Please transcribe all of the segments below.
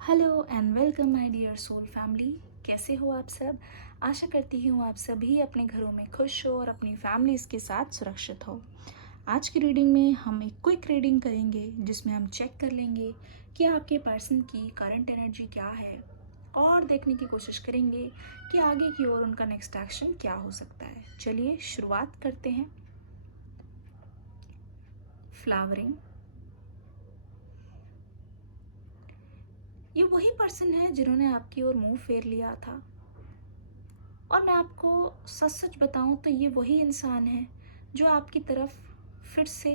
Hello and welcome my dear soul family. कैसे हो आप सब? आशा करती हूँ आप सभी अपने घरों में खुश हो और अपनी फैमिलीज़ के साथ सुरक्षित हो। आज की रीडिंग में हम एक क्विक रीडिंग करेंगे जिसमें हम चेक कर लेंगे कि आपके पर्सन की करंट एनर्जी क्या है और देखने की कोशिश करेंगे कि आगे की ओर उनका नेक्स्ट एक्शन क्या हो सकता है। चलिए शुरुआत करते हैं। फ्लावरिंग। ये वही पर्सन है जिन्होंने आपकी ओर मुंह फेर लिया था और मैं आपको सच सच बताऊं तो ये वही इंसान है जो आपकी तरफ फिर से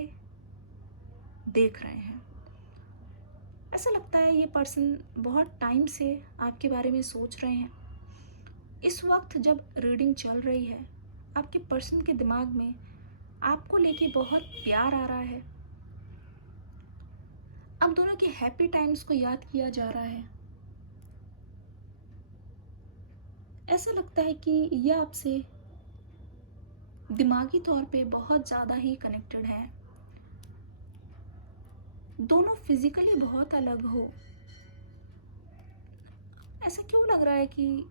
देख रहे हैं। ऐसा लगता है ये पर्सन बहुत टाइम से आपके बारे में सोच रहे हैं। इस वक्त जब रीडिंग चल रही है आपके पर्सन के दिमाग में आपको लेके बहुत प्यार आ रहा है। अब दोनों के हैप्पी टाइम्स को याद किया जा रहा है। ऐसा लगता है कि ये आपसे दिमागी तौर पे बहुत ज़्यादा ही कनेक्टेड है। दोनों फिजिकली बहुत अलग हो। ऐसा क्यों लग रहा है कि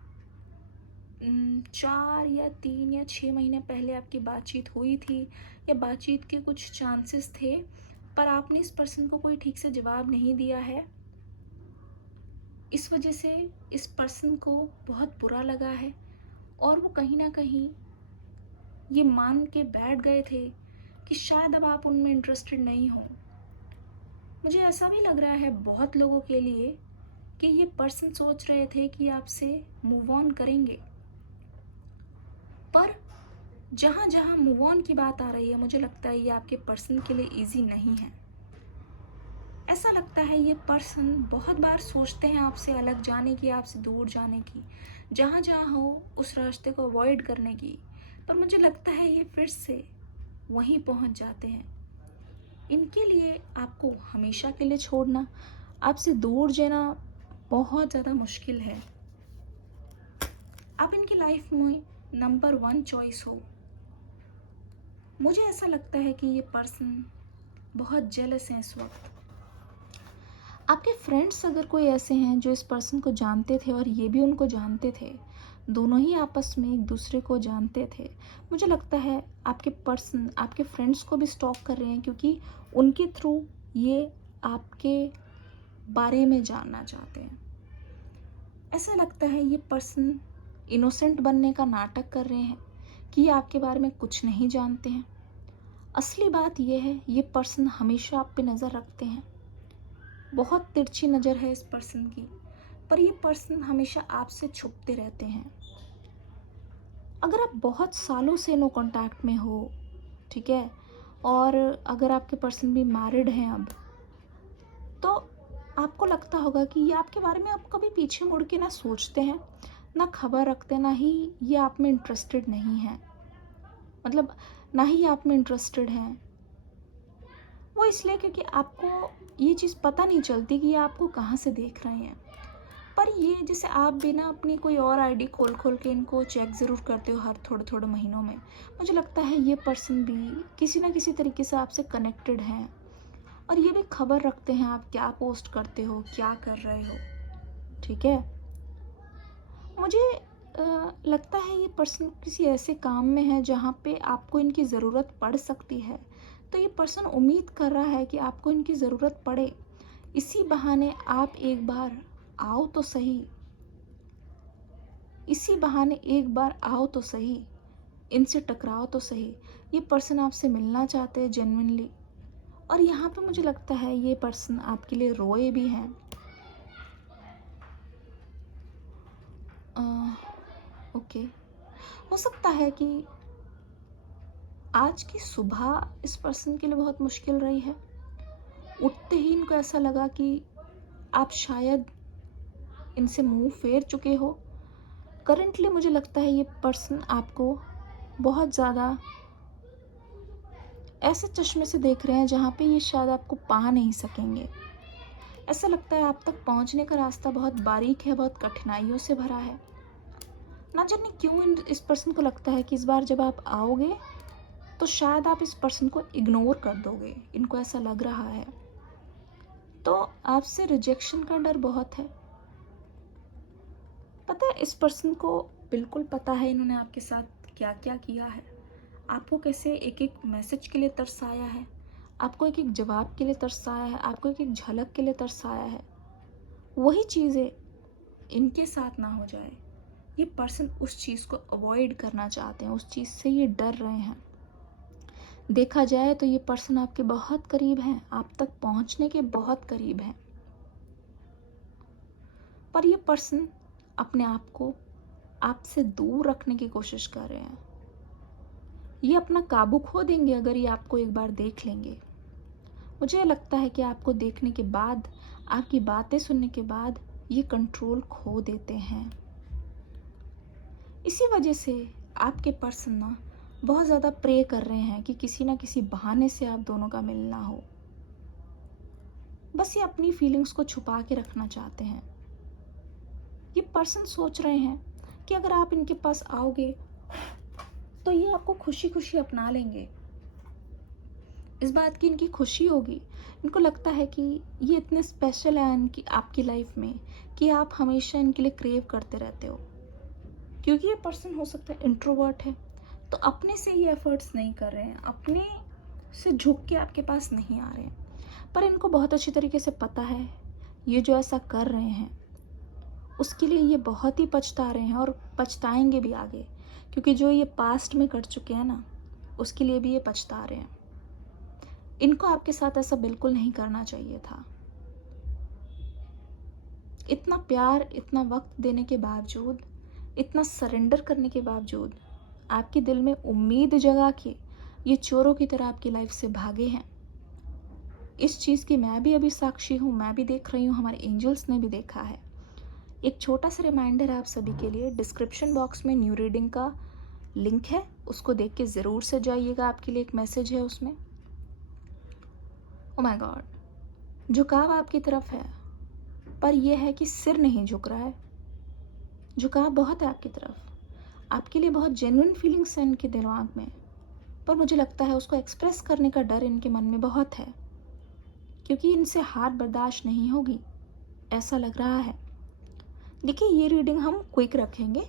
4 या 3 या 6 महीने पहले आपकी बातचीत हुई थी या बातचीत के कुछ चांसेस थे, पर आपने इस पर्सन को कोई ठीक से जवाब नहीं दिया है। इस वजह से इस पर्सन को बहुत बुरा लगा है और वो कहीं ना कहीं ये मान के बैठ गए थे कि शायद अब आप उनमें इंटरेस्टेड नहीं हो। मुझे ऐसा भी लग रहा है बहुत लोगों के लिए कि ये पर्सन सोच रहे थे कि आपसे मूव ऑन करेंगे, पर जहाँ जहाँ मूव ऑन की बात आ रही है मुझे लगता है ये आपके पर्सन के लिए इजी नहीं है। ऐसा लगता है ये पर्सन बहुत बार सोचते हैं आपसे अलग जाने की, आपसे दूर जाने की, जहाँ जहाँ हो उस रास्ते को अवॉइड करने की, पर मुझे लगता है ये फिर से वहीं पहुँच जाते हैं। इनके लिए आपको हमेशा के लिए छोड़ना, आपसे दूर जाना बहुत ज़्यादा मुश्किल है। आप इनकी लाइफ में नंबर 1 चॉइस हो। मुझे ऐसा लगता है कि ये पर्सन बहुत जेलस हैं इस वक्त। आपके फ्रेंड्स अगर कोई ऐसे हैं जो इस पर्सन को जानते थे और ये भी उनको जानते थे, दोनों ही आपस में एक दूसरे को जानते थे, मुझे लगता है आपके पर्सन आपके फ्रेंड्स को भी स्टॉक कर रहे हैं क्योंकि उनके थ्रू ये आपके बारे में जानना चाहते हैं। ऐसा लगता है ये पर्सन इनोसेंट बनने का नाटक कर रहे हैं कि ये आपके बारे में कुछ नहीं जानते हैं। असली बात यह है ये पर्सन हमेशा आप पे नज़र रखते हैं। बहुत तिरछी नज़र है इस पर्सन की, पर ये पर्सन हमेशा आपसे छुपते रहते हैं। अगर आप बहुत सालों से नो कांटेक्ट में हो, ठीक है, और अगर आपके पर्सन भी मैरिड हैं अब, तो आपको लगता होगा कि ये आपके बारे में आप कभी पीछे मुड़ के ना सोचते हैं, ना खबर रखते, ना ही ये आप में इंटरेस्टेड नहीं है। मतलब ना ही आप में इंटरेस्टेड हैं वो, इसलिए क्योंकि आपको ये चीज़ पता नहीं चलती कि ये आपको कहाँ से देख रहे हैं। पर ये जैसे आप भी ना अपनी कोई और आईडी खोल खोल के इनको चेक ज़रूर करते हो हर थोड़े थोड़े महीनों में, मुझे लगता है ये पर्सन भी किसी ना किसी तरीके से आपसे कनेक्टेड हैं और ये भी खबर रखते हैं आप क्या पोस्ट करते हो, क्या कर रहे हो। ठीक है, मुझे लगता है ये पर्सन किसी ऐसे काम में है जहाँ पे आपको इनकी ज़रूरत पड़ सकती है, तो ये पर्सन उम्मीद कर रहा है कि आपको इनकी ज़रूरत पड़े, इसी बहाने आप एक बार आओ तो सही, इसी बहाने एक बार आओ तो सही, इनसे टकराओ तो सही। ये पर्सन आपसे मिलना चाहते हैं जेन्युइनली, और यहाँ पे मुझे लगता है ये पर्सन आपके लिए रोए भी हैं। ओके, हो सकता है कि आज की सुबह इस पर्सन के लिए बहुत मुश्किल रही है। उठते ही इनको ऐसा लगा कि आप शायद इनसे मुंह फेर चुके हो। करंटली मुझे लगता है ये पर्सन आपको बहुत ज़्यादा ऐसे चश्मे से देख रहे हैं जहाँ पे ये शायद आपको पा नहीं सकेंगे। ऐसा लगता है आप तक पहुँचने का रास्ता बहुत बारीक है, बहुत कठिनाइयों से भरा है। ना जाने क्यों इस पर्सन को लगता है कि इस बार जब आप आओगे तो शायद आप इस पर्सन को इग्नोर कर दोगे, इनको ऐसा लग रहा है। तो आपसे रिजेक्शन का डर बहुत है। पता है, इस पर्सन को बिल्कुल पता है इन्होंने आपके साथ क्या क्या किया है, आपको कैसे एक एक मैसेज के लिए तरसाया है, आपको एक एक जवाब के लिए तरसाया है, आपको एक एक झलक के लिए तरसाया है। वही चीज़ें इनके साथ ना हो जाए, ये पर्सन उस चीज़ को अवॉइड करना चाहते हैं, उस चीज़ से ये डर रहे हैं। देखा जाए तो ये पर्सन आपके बहुत करीब हैं, आप तक पहुंचने के बहुत करीब हैं, पर ये पर्सन अपने आप को आपसे दूर रखने की कोशिश कर रहे हैं। ये अपना काबू खो देंगे अगर ये आपको एक बार देख लेंगे। मुझे लगता है कि आपको देखने के बाद, आपकी बातें सुनने के बाद ये कंट्रोल खो देते हैं। इसी वजह से आपके पर्सन ना बहुत ज़्यादा प्रे कर रहे हैं कि किसी ना किसी बहाने से आप दोनों का मिलना हो। बस ये अपनी फीलिंग्स को छुपा के रखना चाहते हैं। ये पर्सन सोच रहे हैं कि अगर आप इनके पास आओगे तो ये आपको खुशी खुशी अपना लेंगे। इस बात की इनकी खुशी होगी। इनको लगता है कि ये इतने स्पेशल है इनकी आपकी लाइफ में कि आप हमेशा इनके लिए क्रेव करते रहते हो। क्योंकि ये पर्सन हो सकता है इंट्रोवर्ट है, तो अपने से ही एफर्ट्स नहीं कर रहे हैं, अपने से झुक के आपके पास नहीं आ रहे हैं। पर इनको बहुत अच्छी तरीके से पता है ये जो ऐसा कर रहे हैं उसके लिए ये बहुत ही पछता रहे हैं और पछताएंगे भी आगे, क्योंकि जो ये पास्ट में कर चुके हैं ना उसके लिए भी ये पछता रहे हैं। इनको आपके साथ ऐसा बिल्कुल नहीं करना चाहिए था। इतना प्यार, इतना वक्त देने के बावजूद, इतना सरेंडर करने के बावजूद आपके दिल में उम्मीद जगा के ये चोरों की तरह आपकी लाइफ से भागे हैं। इस चीज़ की मैं भी अभी साक्षी हूँ, मैं भी देख रही हूँ, हमारे एंजल्स ने भी देखा है। एक छोटा सा रिमाइंडर है आप सभी के लिए, डिस्क्रिप्शन बॉक्स में न्यू रीडिंग का लिंक है, उसको देख के ज़रूर से जाइएगा। आपके लिए एक मैसेज है उसमें। ओ माय गॉड, झुकाव आपकी तरफ है, पर यह है कि सिर नहीं झुक रहा है। झुकाव बहुत है आपकी तरफ, आपके लिए बहुत जेन्युइन फीलिंग्स हैं इनके दिमाग में, पर मुझे लगता है उसको एक्सप्रेस करने का डर इनके मन में बहुत है, क्योंकि इनसे हार बर्दाश्त नहीं होगी, ऐसा लग रहा है। देखिए, ये रीडिंग हम क्विक रखेंगे,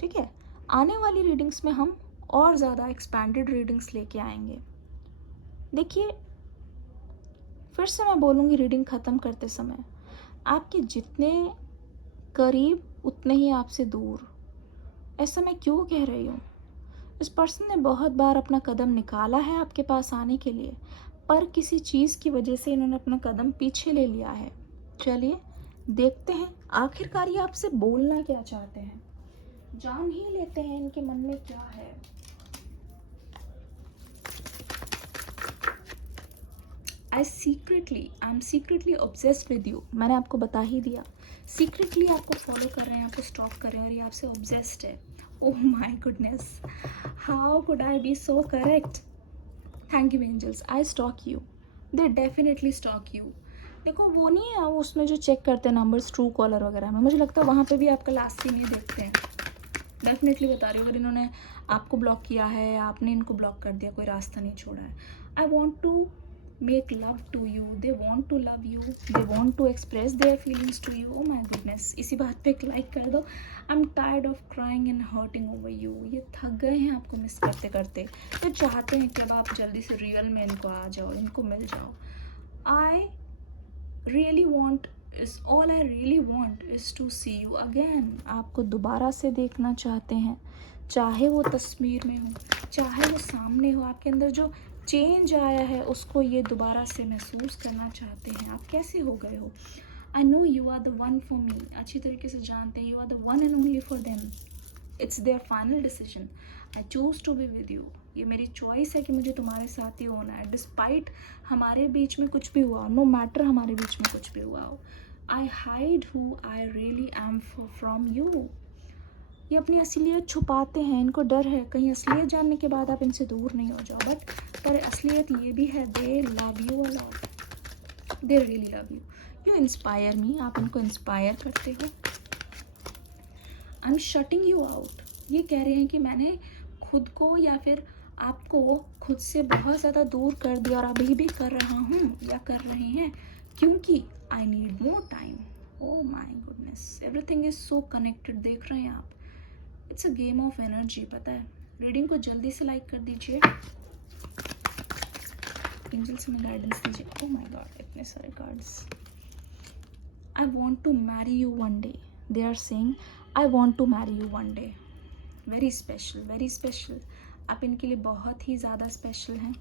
ठीक है। आने वाली रीडिंग्स में हम और ज़्यादा एक्सपैंडेड रीडिंग्स लेके आएंगे। देखिए, फिर से मैं बोलूँगी रीडिंग ख़त्म करते समय, आपके जितने करीब उतने ही आपसे दूर। ऐसा मैं क्यों कह रही हूँ? इस पर्सन ने बहुत बार अपना कदम निकाला है आपके पास आने के लिए, पर किसी चीज़ की वजह से इन्होंने अपना कदम पीछे ले लिया है। चलिए देखते हैं आखिरकार ये आपसे बोलना क्या चाहते हैं, जान ही लेते हैं इनके मन में क्या है। I am secretly obsessed with you. मैंने आपको बता ही दिया, सीक्रेटली आपको फॉलो कर रहे हैं, आपको स्टॉक कर रहे हैं और ये आपसे ऑब्सेस्ड है। Oh my goodness, how could I be so correct. Thank you angels, I stalk you, they definitely stalk you. देखो, वो नहीं है वो उसमें जो चेक करते हैं नंबर्स ट्रू कॉलर वगैरह में, मुझे लगता है वहाँ पे भी आपका लास्ट सीन ये देखते हैं। डेफिनेटली बता रही हूँ, अगर इन्होंने आपको ब्लॉक किया है या आपने इनको ब्लॉक कर दिया, कोई रास्ता नहीं छोड़ा है। I want to make love to you, they want to love you, they want to express their feelings to you. Oh my goodness, इसी बात पे एक लाइक कर दो। I'm tired of crying and hurting over you। ये थक गए हैं आपको मिस करते करते, ये चाहते हैं कि अब आप जल्दी से रियल में इनको आ जाओ, इनको मिल जाओ। I really want is all I really want is to see you again। आपको दोबारा से देखना चाहते हैं, चाहे वो तस्वीर में हो, चाहे वो सामने हो। आपके अंदर जो चेंज आया है उसको ये दोबारा से महसूस करना चाहते हैं। आप कैसे हो गए हो? I know you are the one for me. अच्छी तरीके से जानते हैं, you are the one and only for them. It's their final decision. I choose to be with you. ये मेरी चॉइस है कि मुझे तुम्हारे साथ ही होना है, डिस्पाइट हमारे बीच में कुछ भी हुआ हो, नो मैटर हमारे बीच में कुछ भी हुआ हो। आई hide who I really am from you. ये अपनी असलियत छुपाते हैं, इनको डर है कहीं असलियत जानने के बाद आप इनसे दूर नहीं हो जाओ। बट पर असलियत ये भी है, they love you a lot, they really love you. You inspire me, आप इनको इंस्पायर करते हो। I am shutting you out. ये कह रहे हैं कि मैंने खुद को या फिर आपको खुद से बहुत ज़्यादा दूर कर दिया और अभी भी कर रहा हूँ या कर रहे हैं, क्योंकि I need more time. Oh my goodness, everything is so connected. देख रहे हैं आप, it's a game of energy. पता है, रीडिंग को जल्दी से लाइक कर दीजिए, एंजल से गाइडेंस दीजिए। ओ माय गॉड, इतने सारे cards. I want to marry you one day, they are saying I want to marry you one day. Very special, very special. आप इनके लिए बहुत ही ज़्यादा स्पेशल हैं।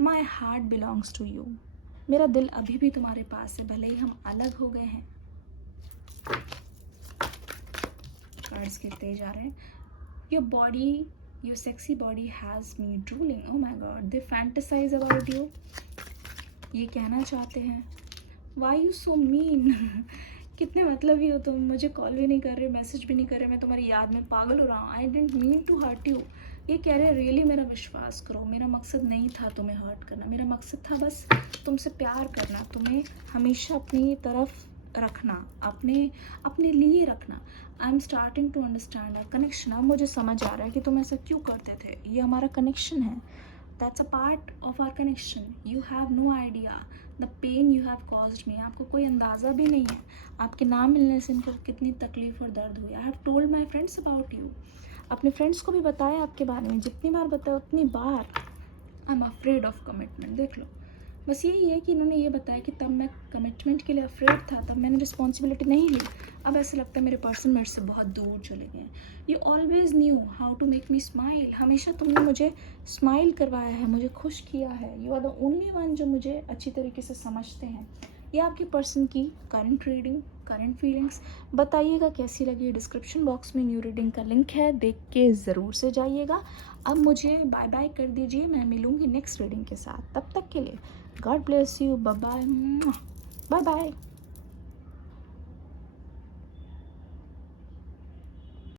My heart belongs to you, मेरा दिल अभी भी तुम्हारे पास है, भले ही हम अलग हो गए हैं। कार्ड्स गिरते जा रहे हैं। Your body, your sexy body has me drooling. Oh my God, they fantasize about you. ये कहना चाहते हैं, वाई यू सो मीन। कितने मतलबी हो तुम, मुझे कॉल भी नहीं कर रहे, मैसेज भी नहीं कर रहे, मैं तुम्हारी याद में पागल हो रहा हूँ। I didn't mean to hurt you. ये कह रहे हैं, रियली मेरा विश्वास करो, मेरा मकसद नहीं था तुम्हें हर्ट करना, मेरा मकसद था बस तुमसे प्यार करना, तुम्हें हमेशा अपनी तरफ रखना, अपने लिए रखना। I am starting to understand our connection. अब मुझे समझ आ रहा है कि तुम ऐसा क्यों करते थे, ये हमारा कनेक्शन है। That's a part of our connection. You have no idea the pain you have caused me. आपको कोई अंदाज़ा भी नहीं है आपके ना मिलने से इनको कितनी तकलीफ और दर्द हुई। I have told my friends about you. अपने फ्रेंड्स को भी बताया आपके बारे में, जितनी बार बताया उतनी बार। I am afraid of commitment. देख लो, बस यही है कि इन्होंने ये बताया कि तब मैं कमिटमेंट के लिए अफ्रेड था, तब मैंने रिस्पॉन्सिबिलिटी नहीं ली। अब ऐसा लगता है मेरे पर्सन मेरे से बहुत दूर चले गए। You always knew how to make me smile. हमेशा तुमने मुझे स्माइल करवाया है, मुझे खुश किया है। You are the only one जो मुझे अच्छी तरीके से समझते हैं। ये आपके पर्सन की करंट रीडिंग, करंट फीलिंग्स। बताइएगा कैसी लगी। डिस्क्रिप्शन बॉक्स में न्यू रीडिंग का लिंक है, देख के ज़रूर से जाइएगा। अब मुझे बाय बाय कर दीजिए, मैं मिलूँगी नेक्स्ट रीडिंग के साथ। तब तक के लिए God bless you, bye bye, bye bye.